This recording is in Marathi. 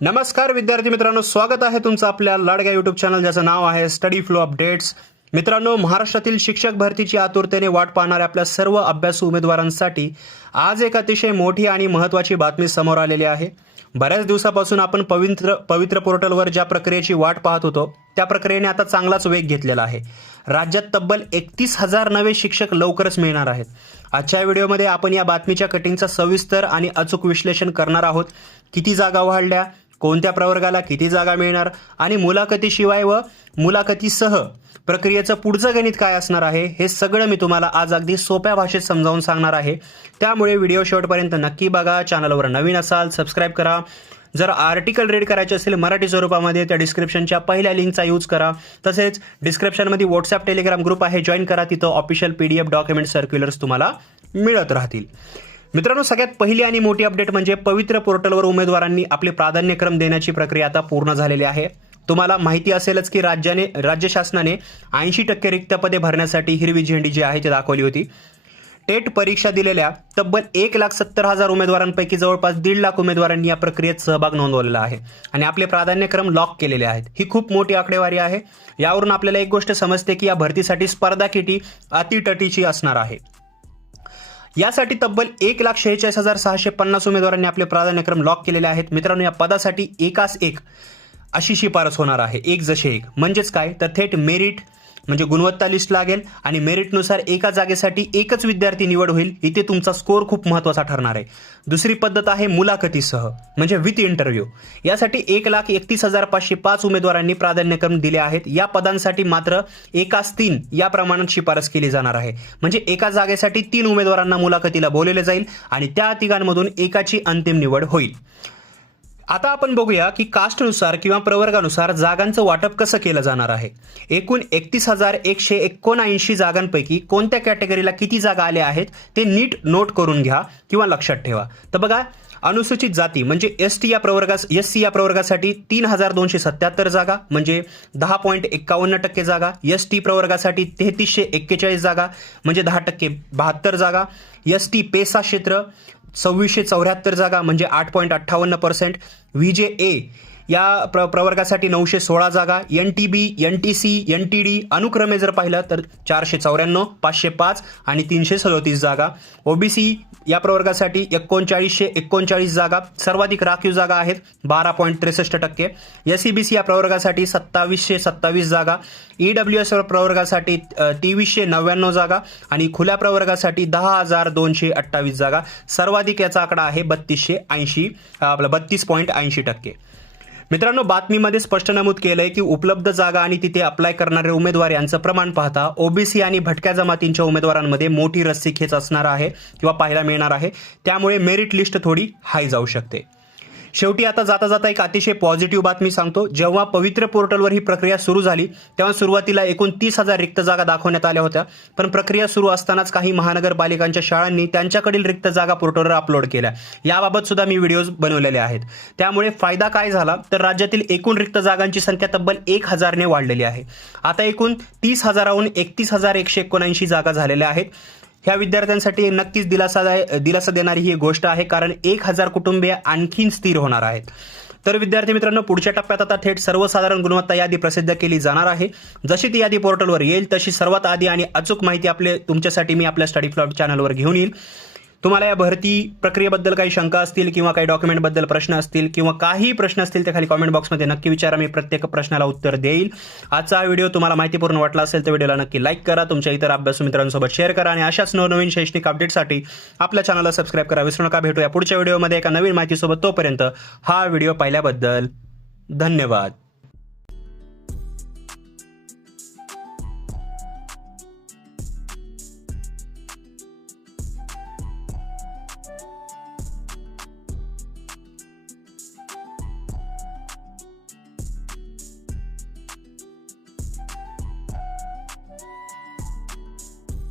नमस्कार विद्यार्थी मित्रांनो, स्वागत आहे तुमचं आपल्या लाडक्या यूट्यूब चॅनल ज्याचं नाव आहे स्टडी फ्लो अपडेट्स। मित्रांनो, महाराष्ट्रातील शिक्षक भरतीची आतुरतेने वाट पाहणाऱ्या आपल्या सर्व अभ्यासू उमेदवारांसाठी आज एक अतिशय मोठी आणि महत्त्वाची बातमी समोर आलेली आहे। बऱ्याच दिवसापासून आपण पवित्र पोर्टलवर ज्या प्रक्रियेची वाट पाहत होतो त्या प्रक्रियेने आता चांगलाच वेग घेतलेला आहे। राज्यात तब्बल 31,000 नवे शिक्षक लवकरच मिळणार आहेत। आजच्या व्हिडिओमध्ये आपण या बातमीच्या कटिंगचा सविस्तर आणि अचूक विश्लेषण करणार आहोत। किती जागा वाढल्या, कोणत्या प्रवर्गाला किती जागा मिळणार आणि मुलाखतीशिवाय व मुलाखतीसह प्रक्रियेचं पुढचं गणित काय असणार आहे हे सगळं मी तुम्हाला आज अगदी सोप्या भाषेत समजावून सांगणार आहे। त्यामुळे व्हिडिओ शेवटपर्यंत नक्की बघा। चॅनलवर नवीन असाल सबस्क्राइब करा। जर आर्टिकल रीड करायचे असेल मराठी स्वरूपामध्ये त्या डिस्क्रिप्शनच्या पहिल्या लिंकचा यूज करा। तसेच डिस्क्रिप्शनमध्ये व्हॉट्सअप टेलिग्राम ग्रुप आहे, जॉईन करा। तिथं ऑफिशियल PDF डॉक्युमेंट सर्क्युलर्स तुम्हाला मिळत राहतील। मित्रांनो, सगळ्यात पहिली आणि मोठी अपडेट म्हणजे पवित्र पोर्टलवर उमेदवारांनी आपले प्राधान्यक्रम देण्याची प्रक्रिया आता पूर्ण झालेली आहे। तुम्हाला माहिती असेलच की राज्य शासनाने 80% रिक्त पदे भरण्यासाठी हिरवी झेंडी जी आहे ती दाखवली होती। टेट परीक्षा दिलेल्या तब्बल 1,70,000 उमेदवारांपैकी जवळपास 1.5 लाख उमेदवारांनी या प्रक्रियेत सहभाग नोंदवलेला आहे आणि आपले प्राधान्यक्रम लॉक केलेले आहेत। ही खूप मोठी आकडेवारी आहे। यावरून आपल्याला एक गोष्ट समजते की या भरतीसाठी स्पर्धा किती अतितटीची असणार आहे। यासाठी तब्बल 1,46,650 उमेदवारांनी आपले प्राधान्यक्रम लॉक केलेले आहेत। मित्रांनो, या पदासाठी एकास एक अशी शिफारस होणार आहे, एक जसे एक। म्हणजेच काय तर थेट मेरिट म्हणजे गुणवत्ता लिस्ट लागेल आणि मेरिटनुसार एका जागेसाठी एकच विद्यार्थी निवड होईल। इथे तुमचा स्कोर खूप महत्त्वाचा ठरणार आहे। दुसरी पद्धत आहे मुलाखतीसह म्हणजे विथ इंटरव्ह्यू। यासाठी 1,31,505 उमेदवारांनी प्राधान्यक्रम दिले आहेत। या पदांसाठी मात्र एकास 3 या प्रमाणात शिफारस केली जाणार आहे। म्हणजे एका जागेसाठी 3 उमेदवारांना मुलाखतीला बोलवले जाईल आणि त्या तिघांमधून एकाची अंतिम निवड होईल। आता आपण बघूया की कास्टनुसार किंवा प्रवर्गानुसार जागांचं वाटप कसं केलं जाणार आहे। एकूण 31,179 जागांपैकी कोणत्या कॅटेगरीला किती जागा आल्या आहेत ते नीट नोट करून घ्या किंवा लक्षात ठेवा। तर बघा, अनुसूचित जाती म्हणजे SC या प्रवर्गासाठी 3,277 जागा म्हणजे 10.51% जागा। ST प्रवर्गासाठी 3,341 जागा म्हणजे 10% 72 जागा। ST पेसा क्षेत्र 2,674 जागा म्हणजे 8.58%। VJA या प्रवर्गासाठी 916 जागा। NTB, NTC, NTD अनुक्रमे जर पाहिलं तर 494, 505 आणि 337 जागा। OBC या प्रवर्गासाठी 3,939 जागा, सर्वाधिक राखीव जागा आहेत 12.63%। SEBC या प्रवर्गासाठी 2,727 जागा। EWS प्रवर्गासाठी 2,399 जागा आणि खुल्या प्रवर्गासाठी 10,228 जागा। सर्वाधिक याचा आकडा आहे 32.80%। मित्रांनो, बातमीमध्ये स्पष्ट नमूद केलंय की उपलब्ध जागा आणि तिथे अप्लाय करणारे उमेदवार यांचं प्रमाण पाहता OBC आणि भटक्या जमातींच्या उमेदवारांमध्ये मोठी रस्सीखेच असणार आहे किंवा पाहायला मिळणार आहे। त्यामुळे मेरिट लिस्ट थोडी हाय जाऊ शकते। शेवटी आता जाता जाता एक अतिशय पॉझिटिव्ह बातमी सांगतो। जेव्हा पवित्र पोर्टलवर ही प्रक्रिया सुरू झाली तेव्हा सुरुवातीला एकूण 30,000 रिक्त जागा दाखवण्यात आल्या होत्या, पण प्रक्रिया सुरू असतानाच काही महानगरपालिकांच्या शाळांनी त्यांच्याकडील रिक्त जागा पोर्टलवर अपलोड केल्या। याबाबत सुद्धा मी व्हिडिओज बनवलेले आहेत। त्यामुळे फायदा काय झाला तर राज्यातील एकूण रिक्त जागांची संख्या तब्बल 1,000 ने वाढलेली आहे। आता एकूण 30,000हून 31,179 जागा झालेल्या आहेत। ह्या विद्यार्थ्यांसाठी नक्कीच दिलासा देणारी ही गोष्ट आहे, कारण 1,000 कुटुंबीय आणखीन स्थिर होणार आहेत। तर विद्यार्थी मित्रांनो, पुढच्या टप्प्यात आता थेट सर्वसाधारण गुणवत्ता यादी प्रसिद्ध केली जाणार आहे। जशी ती यादी पोर्टलवर येईल तशी सर्वात आधी आणि अचूक माहिती तुमच्यासाठी मी आपल्या स्टडी फ्लो चॅनलवर घेऊन येईल। तुम्हाला या भरती प्रक्रियेबद्दल काही शंका असतील किंवा काही डॉक्युमेंटबद्दल प्रश्न असतील किंवा काही प्रश्न असतील ते खाली कॉमेंट बॉक्समध्ये नक्की विचारा, मी प्रत्येक प्रश्नाला उत्तर देईल। आजचा हा व्हिडिओ तुम्हाला माहितीपूर्ण वाटला असेल तर व्हिडिओला नक्की लाईक करा, तुमच्या इतर अभ्यासू मित्रांसोबत शेअर करा आणि अशाच नवनवीन शैक्षणिक अपडेटसाठी आपल्या चॅनलला सबस्क्राईब करा विसरू नका। भेटूया पुढच्या व्हिडिओमध्ये एका नवीन माहितीसोबत। तोपर्यंत हा व्हिडिओ पाहिल्याबद्दल धन्यवाद।